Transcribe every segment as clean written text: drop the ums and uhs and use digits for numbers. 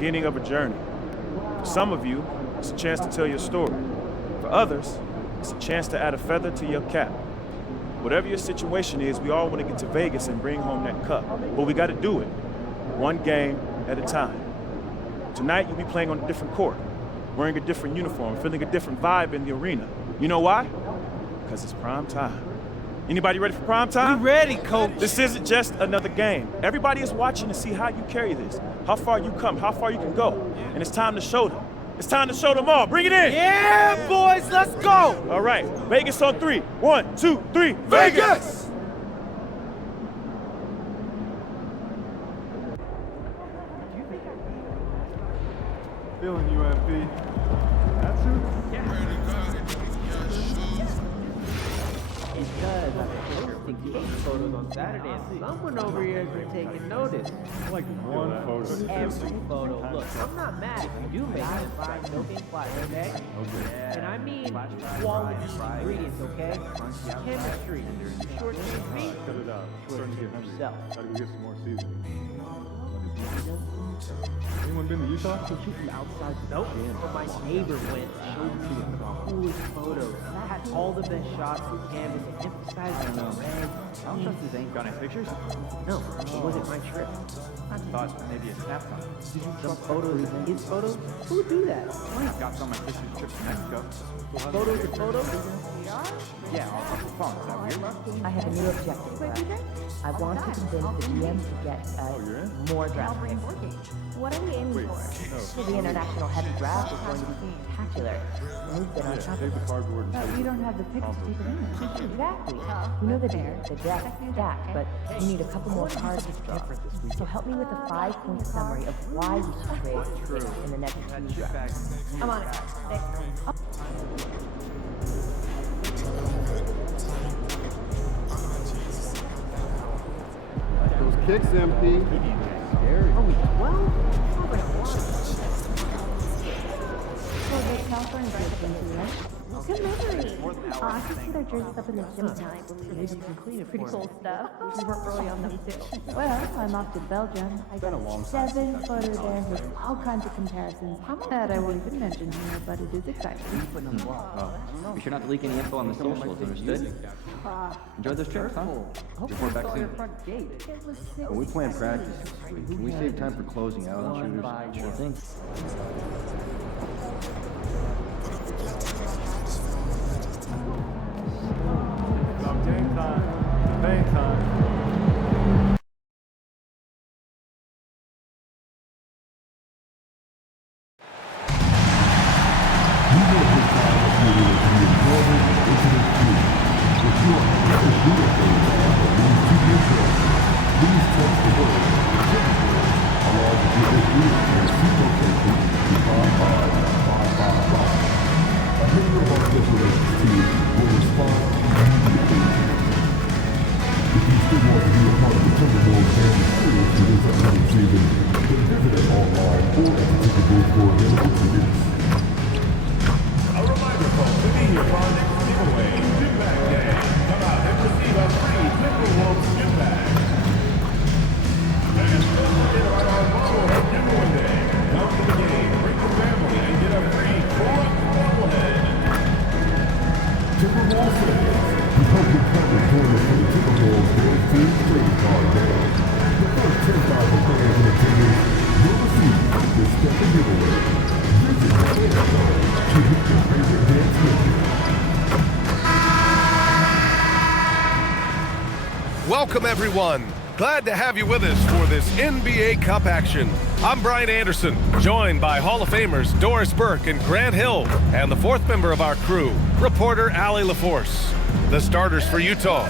beginning of a journey. For some of you, it's a chance to tell your story. For others, it's a chance to add a feather to your cap. Whatever your situation is, we all want to get to Vegas and bring home that cup. But we got to do it, one game at a time. Tonight, you'll be playing on a different court, wearing a different uniform, feeling a different vibe in the arena. You know why? Because it's prime time. Anybody ready for prime time? We're ready, coach. This isn't just another game. Everybody is watching to see how you carry this, how far you come, how far you can go. And it's time to show them. It's time to show them all. Bring it in. Yeah, boys, let's go. All right, Vegas on 3. 1, 2, 3, Vegas! Feeling UMP. That's who? Because I posted cake photos on Saturday and someone over here has been taking notice. Like one photo. Every photo. Look, I'm not mad if you do make it fine milking flash, okay? And I mean quality ingredients, okay? Chemistry. Shortchange me. Cut it out. Starting to get hungry. yourself. Gotta go get some more seasoning. Anyone been to Utah? Outside the gym. But my neighbor went and showed me the coolest photos. That had all the best shots on canvas and emphasized the red. I don't trust his ain't got any pictures. No, it wasn't my trip. I thought maybe a Snapchat. Some photos and his photos? Who would do that? Got some of my sister's trip to Mexico. Photos and photos? Yeah, off the phone. Is that weird? I have a new objective. I want to convince the GM to get more draft picks. What are we aiming for? The international heavy draft is going to be spectacular. We've been on top Take of the cardboard and But we don't have the picks to take it in. Exactly. You know the deck's stacked, but you need a couple more cards to draw. So help me with a 5-point summary of why we should trade picks in the next 2 drafts. I'm on it. those kicks, MP. Are we 12? Well, the California guys have been too, right? Good memory. I can see their jerseys up in the gym tonight. Pretty cool stuff. We were early on them too. Well, I'm off to Belgium. I got 7 photos there with all kinds of comparisons. That I won't even mention here, but it is exciting. Be sure not to leak any info on the socials, understood? Enjoy those trips, huh? Report back soon. When we plan practice this week, can we save time for closing out on shooters? Sure thing. About game time. Bang time. Welcome, everyone. Glad to have you with us for this NBA Cup action. I'm Brian Anderson, joined by Hall of Famers Doris Burke and Grant Hill, and the 4th member of our crew, reporter Allie LaForce. The starters for Utah,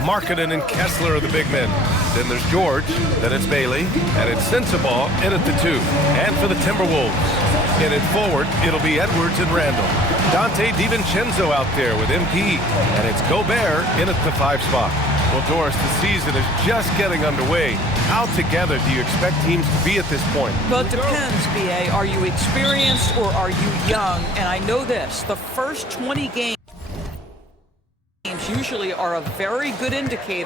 Markkanen and Kessler are the big men. Then there's George, then it's Bailey, and it's Sensabaugh in at the 2. And for the Timberwolves, in it forward, it'll be Edwards and Randall. Dante DiVincenzo out there with MP, and it's Gobert in at the 5 spot. Well, Doris, the season is just getting underway. How together do you expect teams to be at this point? Well, it depends, B.A. Are you experienced or are you young? And I know this, the first 20 games usually are a very good indicator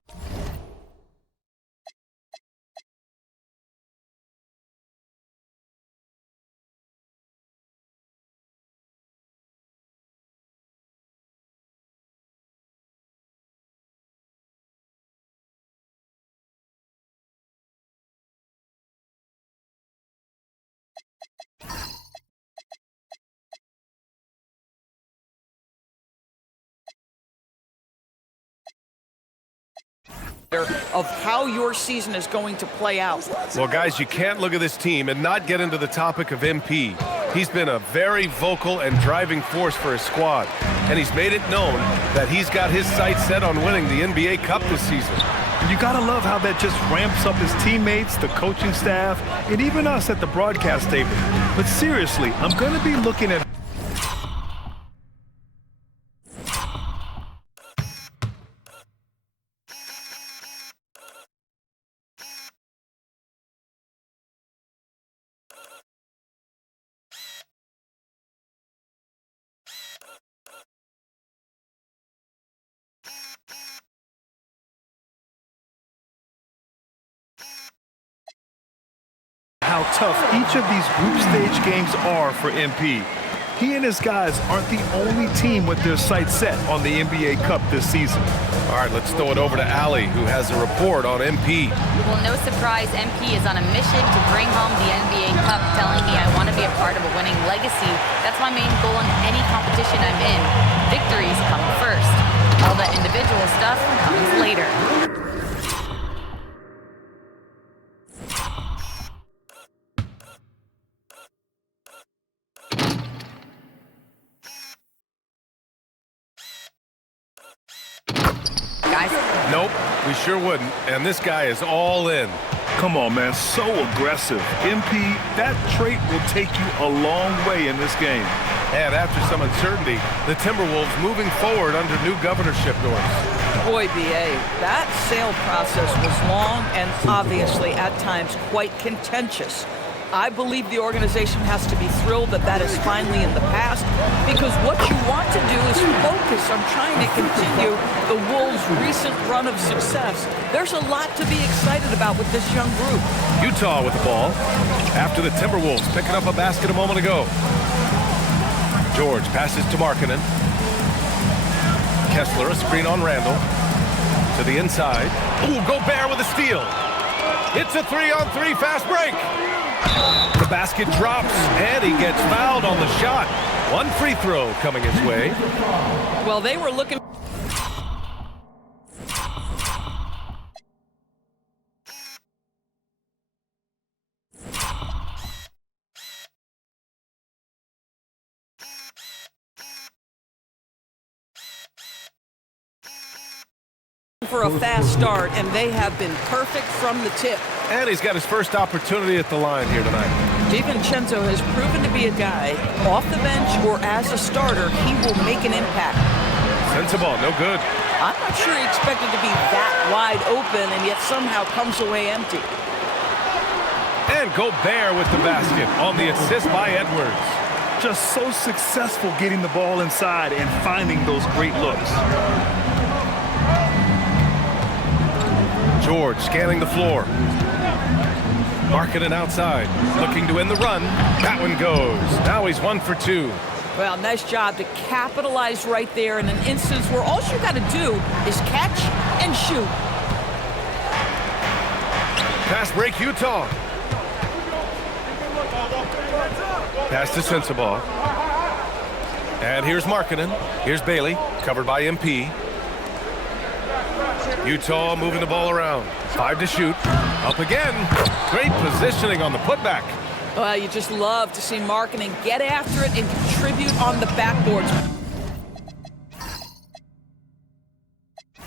of how your season is going to play out. Well, guys, you can't look at this team and not get into the topic of MP. He's been a very vocal and driving force for his squad, and he's made it known that he's got his sights set on winning the NBA Cup this season. You gotta love how that just ramps up his teammates, the coaching staff, and even us at the broadcast table. But seriously, I'm gonna be looking at how tough each of these group stage games are for MP. He and his guys aren't the only team with their sights set on the NBA Cup this season. All right, let's throw it over to Allie, who has a report on MP. Well, no surprise, MP is on a mission to bring home the NBA Cup, telling me I want to be a part of a winning legacy. That's my main goal in any competition I'm in. Victories come first. All the individual stuff comes later. Nope, we sure wouldn't, and this guy is all in. Come on, man, so aggressive. MP, that trait will take you a long way in this game. And after some uncertainty, the Timberwolves moving forward under new governorship norms. Boy, BA, that sale process was long and obviously at times quite contentious. I believe the organization has to be thrilled that that is finally in the past, because what you want to do is focus on trying to continue the Wolves' recent run of success. There's a lot to be excited about with this young group. Utah with the ball after the Timberwolves picking up a basket a moment ago. George passes to Markkanen. Kessler, a screen on Randall. To the inside. Ooh, Gobert with a steal. It's a 3-on-3 fast break. The basket drops, and he gets fouled on the shot. One free throw coming his way. Well, they were looking for a fast start, and they have been perfect from the tip. And he's got his first opportunity at the line here tonight. DiVincenzo has proven to be a guy, off the bench or as a starter, he will make an impact. Sensible, no good. I'm not sure he expected to be that wide open and yet somehow comes away empty. And Gobert with the basket on the assist by Edwards. Just so successful getting the ball inside and finding those great looks. George scanning the floor. Markkanen outside, looking to end the run. That one goes. Now he's 1 for 2. Well, nice job to capitalize right there in an instance where all you got to do is catch and shoot. Pass break, Utah. Pass to Sensabaugh. And here's Markkanen. Here's Bailey, covered by MP. Utah moving the ball around. 5 to shoot. Up again. Great positioning on the putback. Well, you just love to see Markkanen get after it and contribute on the backboards.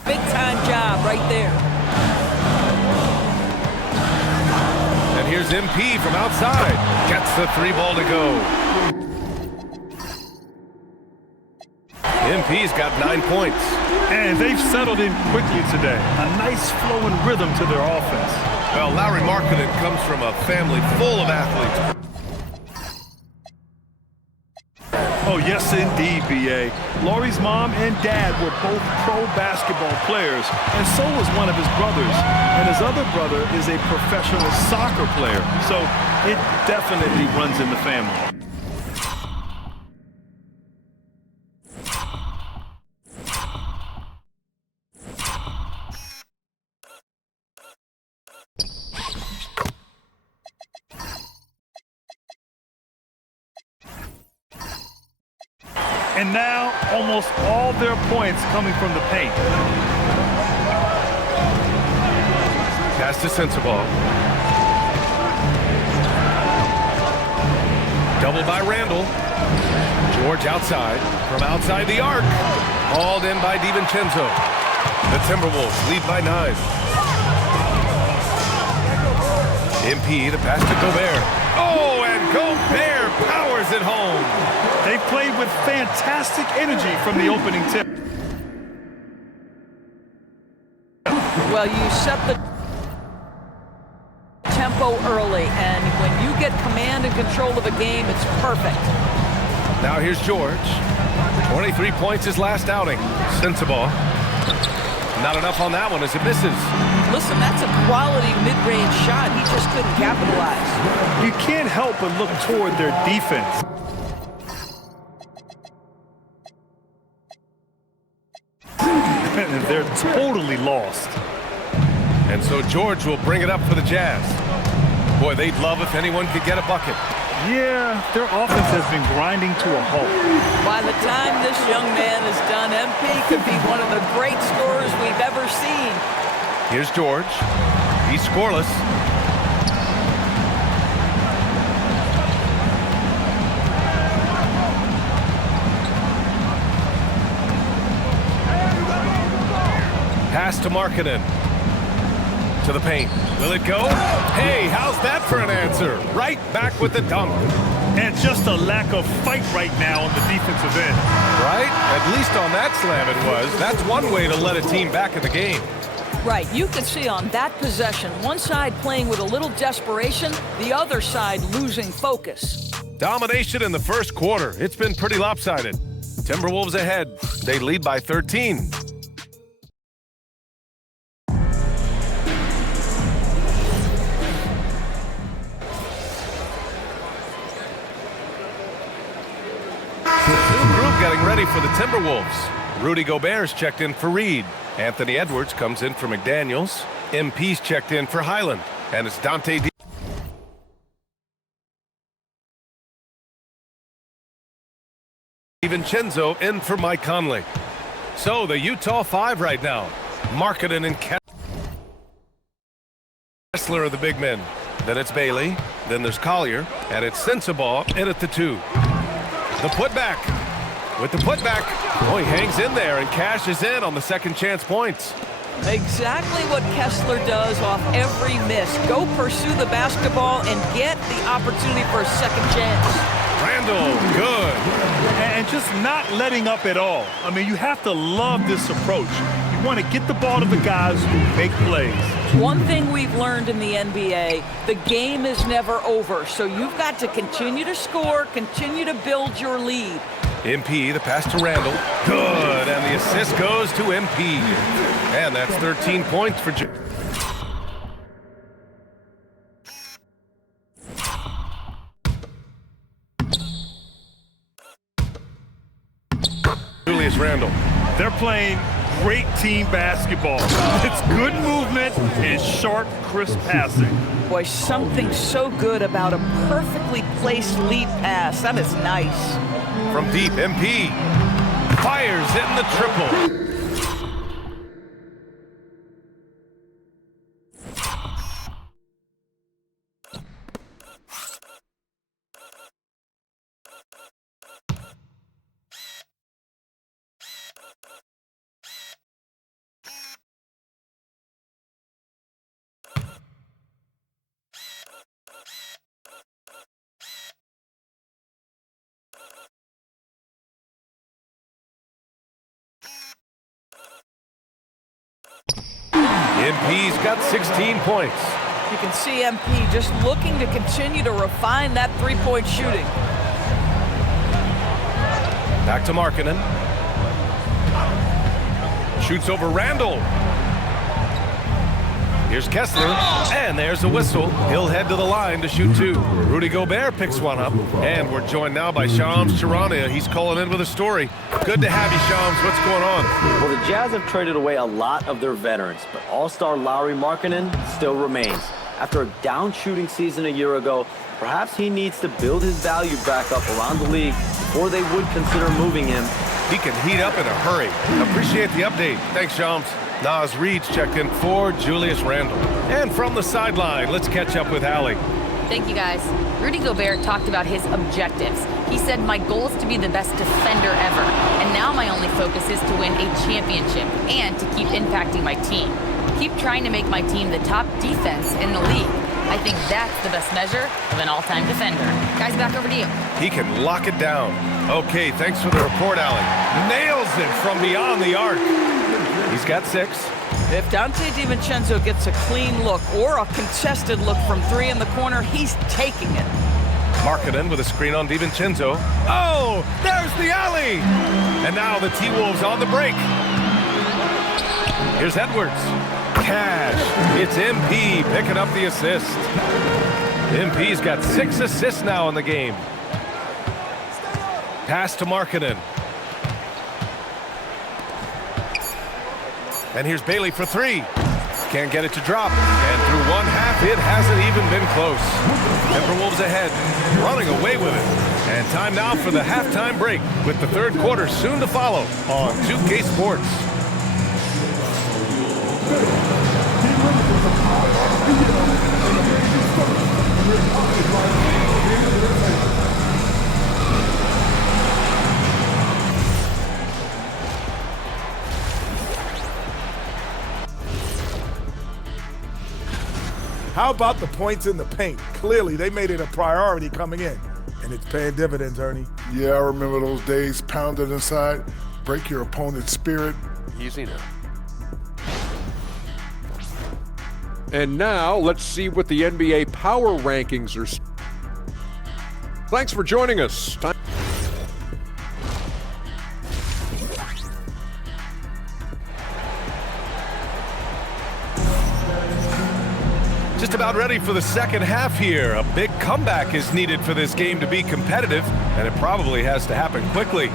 Big time job right there. And here's MP from outside. Gets the 3 ball to go. MP's got 9 points. And they've settled in quickly today. A nice flowing rhythm to their offense. Well, Lauri Markkanen comes from a family full of athletes. Oh, yes, indeed, B.A. Lauri's mom and dad were both pro basketball players, and so was one of his brothers. And his other brother is a professional soccer player, so it definitely runs in the family. And now, almost all their points coming from the paint. Pass to Sensabaugh. Double by Randall. George outside. From outside the arc. Hauled in by DiVincenzo. The Timberwolves lead by 9. MP, the pass to Gobert. Oh, and Gobert powers it home. They played with fantastic energy from the opening tip. Well, you set the tempo early, and when you get command and control of a game, it's perfect. Now here's George. 23 points his last outing. Sensabaugh. Not enough on that one as it misses. Listen, that's a quality mid-range shot. He just couldn't capitalize. You can't help but look toward their defense. They're totally lost. And so George will bring it up for the Jazz. Boy, they'd love if anyone could get a bucket. Yeah, their offense has been grinding to a halt. By the time this young man is done, MP could be one of the great scorers we've ever seen. Here's George. He's scoreless. Pass to Markkanen. To the paint. Will it go? Hey, how's that for an answer? Right back with the dunk. And just a lack of fight right now on the defensive end. Right? At least on that slam it was. That's one way to let a team back in the game. Right, you can see on that possession, one side playing with a little desperation, the other side losing focus. Domination in the first quarter. It's been pretty lopsided. Timberwolves ahead. They lead by 13. Getting ready for the Timberwolves. Rudy Gobert's checked in for Reed. Anthony Edwards comes in for McDaniels. MP's checked in for Highland. And it's Dante DiVincenzo in for Mike Conley. So the Utah 5 right now. Markkanen and Kessler are the big men. Then it's Bailey. Then there's Collier. And it's Sensabaugh in at the 2. The putback. With the putback, oh, he hangs in there and cashes in on the second chance points. Exactly what Kessler does off every miss. Go pursue the basketball and get the opportunity for a second chance. Randall, good. And just not letting up at all. I mean, you have to love this approach. You want to get the ball to the guys who make plays. One thing we've learned in the NBA, the game is never over. So you've got to continue to score, continue to build your lead. MP, the pass to Randall. Good, and the assist goes to MP. And that's 13 points for Julius Randle. They're playing great team basketball. It's good movement and sharp, crisp passing. Boy, something so good about a perfectly placed lead pass. That is nice. From deep, MP fires in the triple. MP's got 16 points. You can see MP just looking to continue to refine that three-point shooting. Back to Markkanen. Shoots over Randall. Here's Kessler, and there's a whistle. He'll head to the line to shoot 2. Rudy Gobert picks one up, and we're joined now by Shams Charania. He's calling in with a story. Good to have you, Shams. What's going on? Well, the Jazz have traded away a lot of their veterans, but all-star Lauri Markkanen still remains. After a down shooting season a year ago, perhaps he needs to build his value back up around the league before they would consider moving him. He can heat up in a hurry. Appreciate the update. Thanks, Shams. Naz Reid's checked in for Julius Randle. And from the sideline, let's catch up with Allie. Thank you, guys. Rudy Gobert talked about his objectives. He said, my goal is to be the best defender ever, and now my only focus is to win a championship and to keep impacting my team. Keep trying to make my team the top defense in the league. I think that's the best measure of an all-time defender. Guys, back over to you. He can lock it down. Okay, thanks for the report, Allie. Nails it from beyond the arc. He's got 6. If Donte DiVincenzo gets a clean look or a contested look from 3 in the corner, he's taking it. Markkanen with a screen on DiVincenzo. Oh, there's the alley! And now the T-Wolves on the break. Here's Edwards. Cash. It's MP picking up the assist. MP's got 6 assists now in the game. Pass to Markkanen. And here's Bailey for 3. Can't get it to drop. And through one half, it hasn't even been close. Timberwolves ahead, running away with it. And time now for the halftime break, with the third quarter soon to follow on 2K Sports. How about the points in the paint? Clearly, they made it a priority coming in, and it's paying dividends, Ernie. Yeah, I remember those days pounded inside. Break your opponent's spirit. Easy now. And now, let's see what the NBA Power Rankings are. Thanks for joining us. Just about ready for the second half here. A big comeback is needed for this game to be competitive, and it probably has to happen quickly.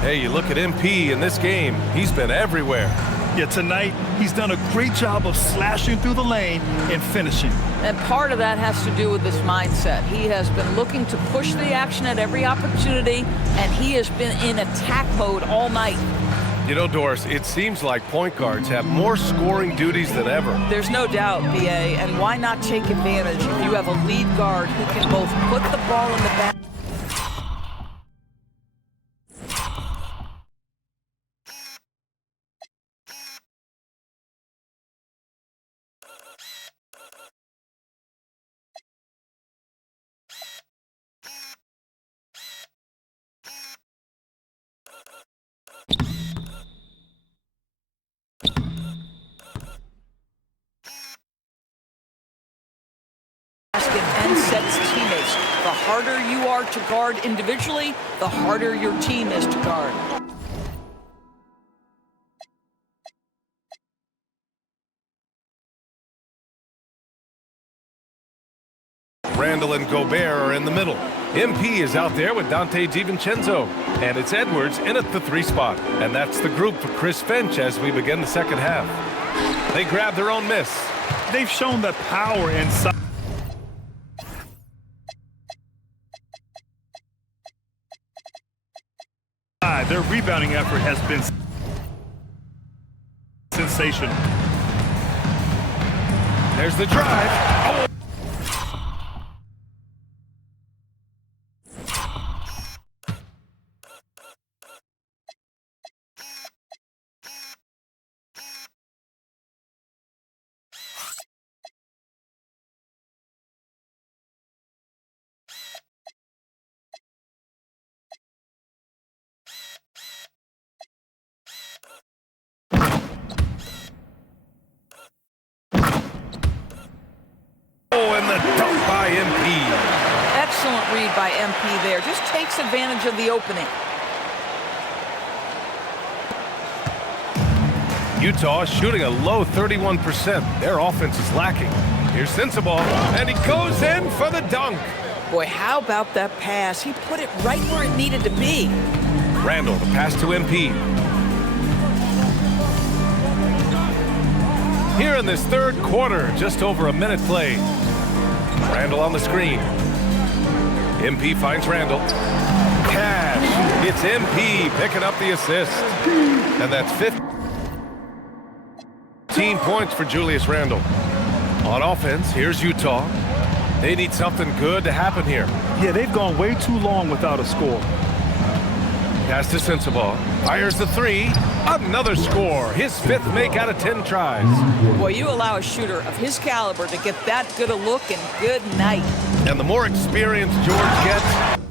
Hey, you look at MP in this game, he's been everywhere. Yeah, tonight, he's done a great job of slashing through the lane and finishing. And part of that has to do with his mindset. He has been looking to push the action at every opportunity, and he has been in attack mode all night. You know, Doris, it seems like point guards have more scoring duties than ever. There's no doubt, BA, and why not take advantage if you have a lead guard who can both put the ball in the basket. And sets teammates. The harder you are to guard individually, the harder your team is to guard. Randle and Gobert are in the middle. MP is out there with Donte DiVincenzo. And it's Edwards in at the 3 spot. And that's the group for Chris Finch as we begin the second half. They grab their own miss. They've shown the power inside. Their rebounding effort has been sensational. There's the drive. Oh. Excellent read by MP there. Just takes advantage of the opening. Utah shooting a low 31%. Their offense is lacking. Here's Sensabaugh, and he goes in for the dunk. Boy, how about that pass? He put it right where it needed to be. Randle, the pass to MP. Here in this third quarter, just over a minute played. Randle on the screen. MP finds Randle. Cash. It's MP picking up the assist. And that's 5th. 13 points for Julius Randle. On offense, here's Utah. They need something good to happen here. Yeah, they've gone way too long without a score. Pass to Sensabaugh. Fires the three. Another score. His 5th make out of 10 tries. Boy, you allow a shooter of his caliber to get that good a look, and good night. And the more experience George gets,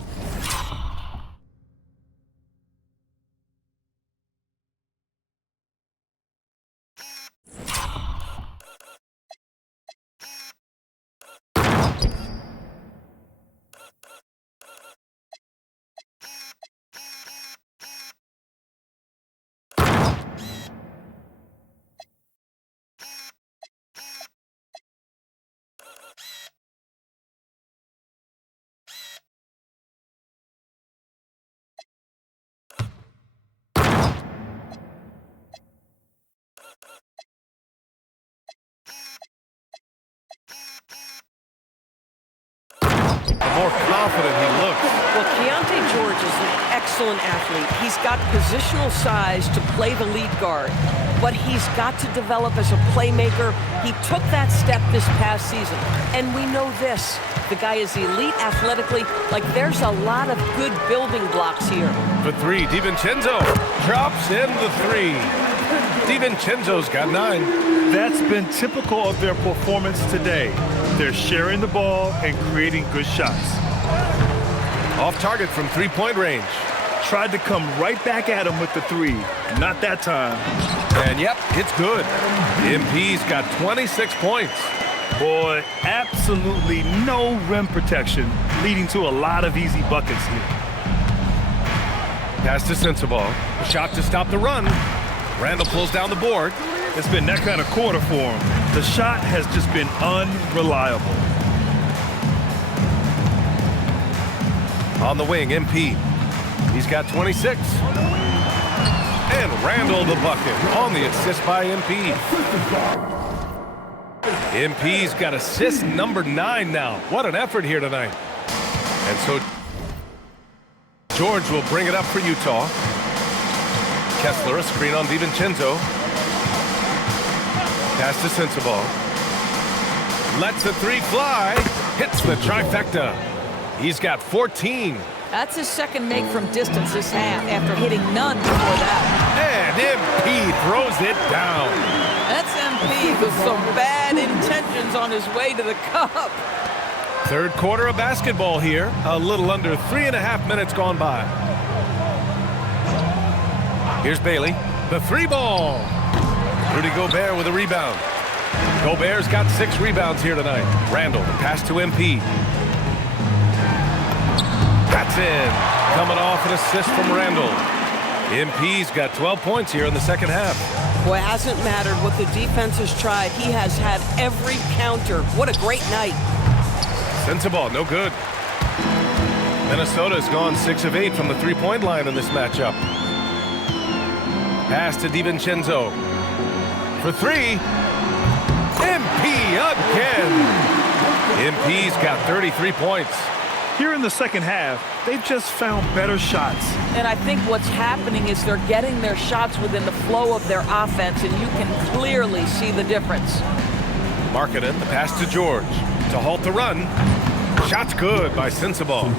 the more confident he looks. Well, Keontae George is an excellent athlete. He's got positional size to play the lead guard, but he's got to develop as a playmaker. He took that step this past season, and we know this. The guy is elite athletically. Like, there's a lot of good building blocks here. For 3, DiVincenzo drops in the 3. DiVincenzo's got 9. That's been typical of their performance today. They're sharing the ball and creating good shots. Off target from 3-point range. Tried to come right back at him with the 3. Not that time. And yep, it's good. MP's got 26 points. Boy, absolutely no rim protection, leading to a lot of easy buckets here. Pass to Sensabaugh. A shot to stop the run. Randle pulls down the board. It's been that kind of quarter for him. The shot has just been unreliable. On the wing, MP. He's got 26. And Randle the bucket on the assist by MP. MP's got assist number 9 now. What an effort here tonight. And so George will bring it up for Utah. Kessler, a screen on DiVincenzo. Pass to Sensabaugh. Lets the 3 fly. Hits the trifecta. He's got 14. That's his 2nd make from distance this half after hitting none before that. And MP throws it down. That's MP with some bad intentions on his way to the cup. 3rd quarter of basketball here. A little under 3.5 minutes gone by. Here's Bailey. The 3 ball. Rudy Gobert with a rebound. Gobert's got 6 rebounds here tonight. Randle, the pass to MP. That's in. Coming off an assist from Randle. MP's got 12 points here in the 2nd half. Boy, it hasn't mattered what the defense has tried. He has had every counter. What a great night. Sensabaugh, no good. Minnesota's gone 6 of 8 from the 3-point line in this matchup. Pass to DiVincenzo. For 3. MP again. MP's got 33 points. Here in the 2nd half, they've just found better shots. And I think what's happening is they're getting their shots within the flow of their offense, and you can clearly see the difference. Markkanen, the pass to George to halt the run. Shot's good by Sensabaugh.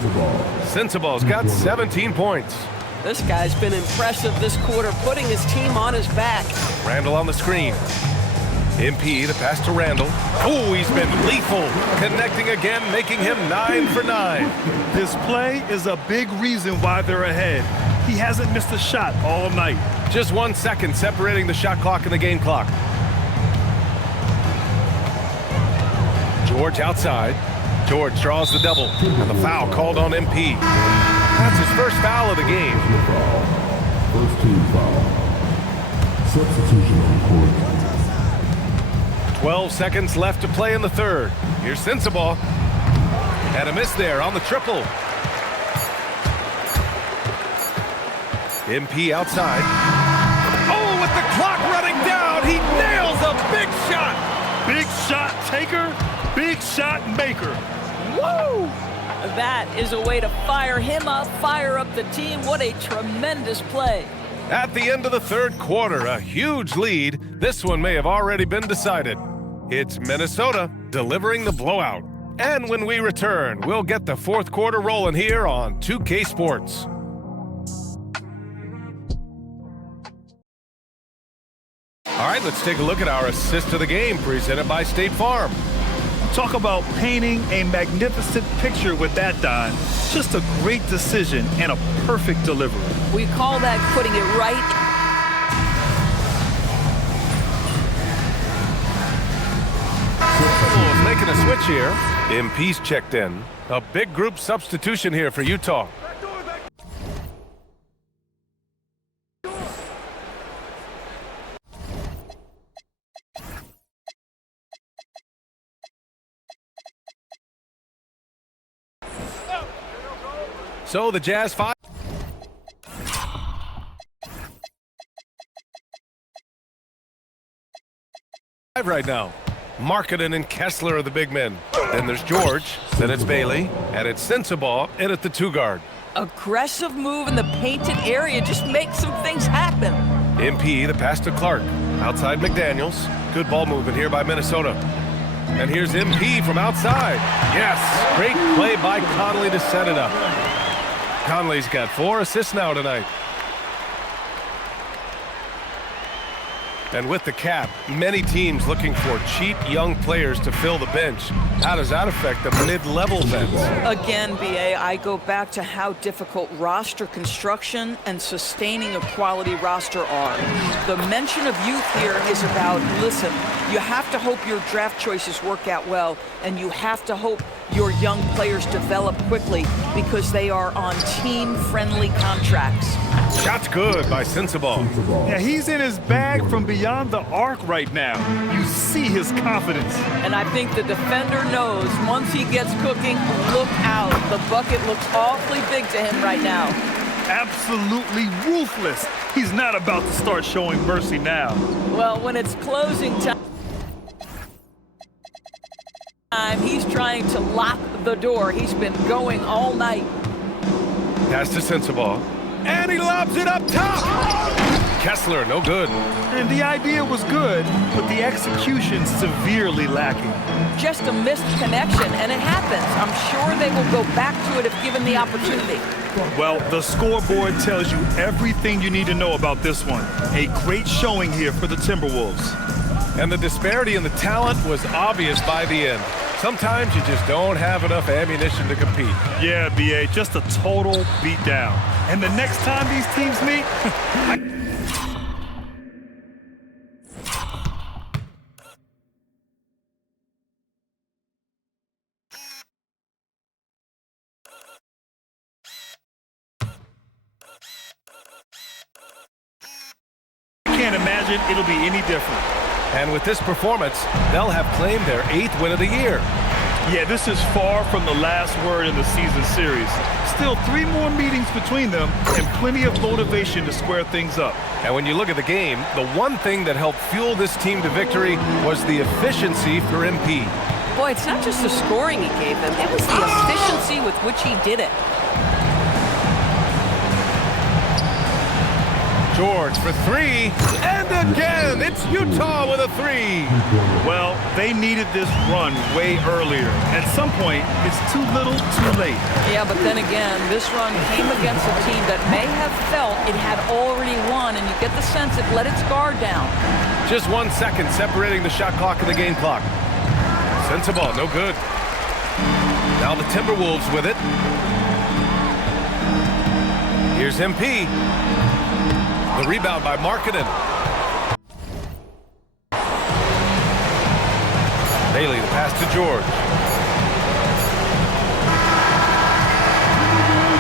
Sensabaugh's got 17 points. This guy's been impressive this quarter, putting his team on his back. Randle on the screen. MP, the pass to Randle. Oh, he's been lethal. Connecting again, making him 9 for 9. This play is a big reason why they're ahead. He hasn't missed a shot all night. Just 1 second separating the shot clock and the game clock. George outside. George draws the double. And the foul called on MP. That's his first foul of the game. First team foul. Substitution on court. 12 seconds left to play in the 3rd. Here's Sensabaugh. Had a miss there on the triple. MP outside. Oh, with the clock running down, he nails a big shot. Big shot taker, big shot maker. Woo! That is a way to fire him up, fire up the team. What a tremendous play. At the end of the 3rd quarter, a huge lead This one may have already been decided. It's Minnesota delivering the blowout. And when we return, we'll get the fourth quarter rolling here on 2K Sports. All right, let's take a look at our assist of the game presented by State Farm. Talk about painting a magnificent picture with that, Don. Just a great decision and a perfect delivery. We call that putting it right. Making a switch here. MP's checked in. A big group substitution here for Utah. So the Jazz 5. Right now. Markkanen and Kessler are the big men. Then there's George, then it's Bailey, and it's Sensabaugh in at the 2 guard. Aggressive move in the painted area just makes some things happen. MP, the pass to Clark. Outside McDaniels. Good ball movement here by Minnesota. And here's MP from outside. Yes, great play by Conley to set it up. Conley's got 4 assists now tonight. And with the cap, many teams looking for cheap young players to fill the bench. How does that affect the mid-level vets? Again, BA, I go back to how difficult roster construction and sustaining a quality roster are. The mention of youth here is about, listen, you have to hope your draft choices work out well, and you have to hope your young players develop quickly because they are on team-friendly contracts. Shot's good by Sensabaugh. Yeah, he's in his bag from beyond the arc right now. You see his confidence. And I think the defender knows once he gets cooking, look out. The bucket looks awfully big to him right now. Absolutely ruthless. He's not about to start showing mercy now. Well, when it's closing time, he's trying to lock the door. He's been going all night. Pass to Sensabaugh. And he lobs it up top! Kessler, no good. And the idea was good, but the execution severely lacking. Just a missed connection, and it happens. I'm sure they will go back to it if given the opportunity. Well, the scoreboard tells you everything you need to know about this one. A great showing here for the Timberwolves. And the disparity in the talent was obvious by the end. Sometimes you just don't have enough ammunition to compete. Yeah, BA, just a total beatdown. And the next time these teams meet, I can't imagine it'll be any different. And with this performance, they'll have claimed their 8th win of the year. Yeah, this is far from the last word in the season series. Still 3 more meetings between them and plenty of motivation to square things up. And when you look at the game, the one thing that helped fuel this team to victory was the efficiency for MP. Boy, it's not just the scoring he gave them, it was the efficiency with which he did it. George for 3, and again, it's Utah with a 3. Well, they needed this run way earlier. At some point, it's too little, too late. Yeah, but then again, this run came against a team that may have felt it had already won, and you get the sense it let its guard down. Just 1 second separating the shot clock and the game clock. Sensabaugh, no good. Now the Timberwolves with it. Here's MP. The rebound by Markkanen. Bailey, the pass to George.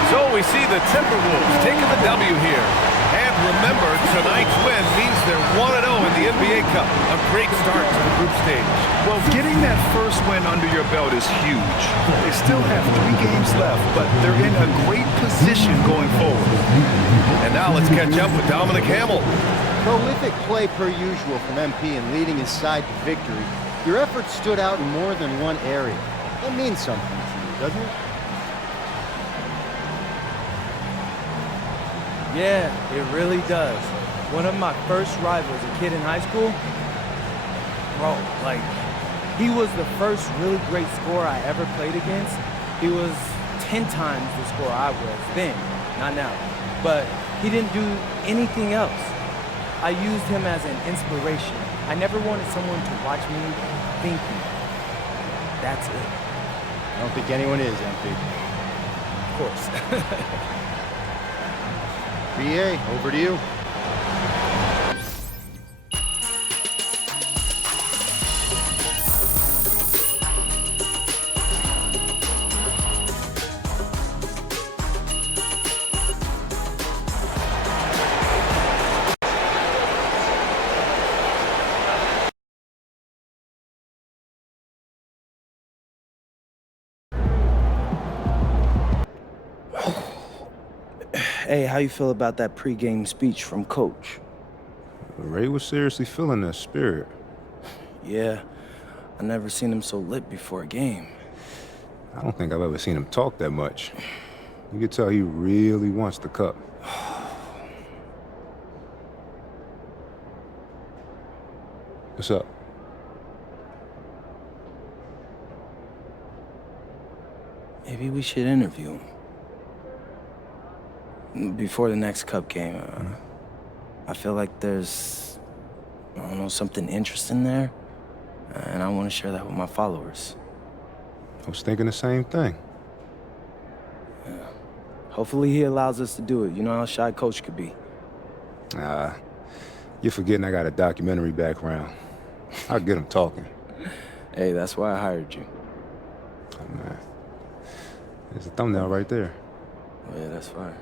So we see the Timberwolves taking the W here. And remember, tonight's win means they're 1-0 in the NBA Cup. A great start to the group stage. Well, getting that first win under your belt is huge. They still have 3 games left, but they're in a great position going forward. And now let's catch up with Dominic Hamill. Prolific play per usual from MP and leading his side to victory. Your efforts stood out in more than one area. That means something to you, doesn't it? Yeah, it really does. One of my first rivals, a kid in high school, bro, like, he was the first really great scorer I ever played against. He was 10 times the scorer I was then, not now. But he didn't do anything else. I used him as an inspiration. I never wanted someone to watch me thinking. That's it. I don't think anyone is, MP. Of course. BA, over to you. Hey, how you feel about that pregame speech from Coach? Ray was seriously feeling that spirit. Yeah, I never seen him so lit before a game. I don't think I've ever seen him talk that much. You could tell he really wants the cup. What's up? Maybe we should interview him. Before the next cup game. I feel like there's, I don't know, something interesting there. And I want to share that with my followers. I was thinking the same thing. Yeah. Hopefully he allows us to do it. You know how shy Coach could be. You're forgetting I got a documentary background. I'll get him talking. Hey, that's why I hired you. Oh, man. There's a thumbnail right there. Oh, yeah, that's fine.